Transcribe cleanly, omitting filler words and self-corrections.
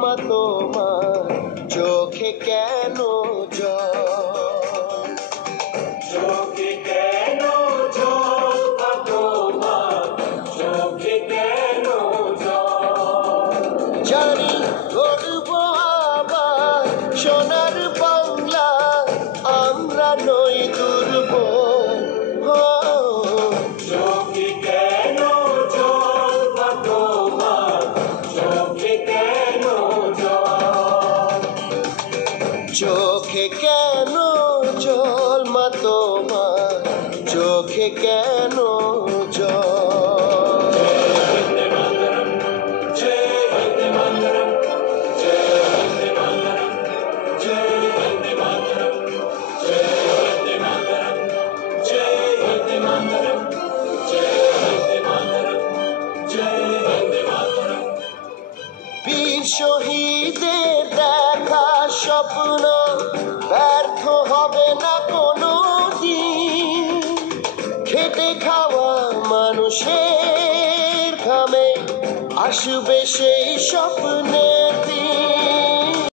মা তোমার চোখে কেন জল? চোখে কেন জল? মা তোমার চোখে কেন জল? জানি গর্ব আবার সোনার বাংলা, আমরা নই দুর্বল। চোখে কেন জল? মা তোমার চোখে কেন জল? চোখে কেন জল? মা তোমার চোখে কেন জল? বীর শহীদের দেখা স্বপ্ন ব্যর্থ হবে না কোনো দিন। খেটে খাওয়া মানুষের ঘামে আসবে সেই স্বপ্নের দিন।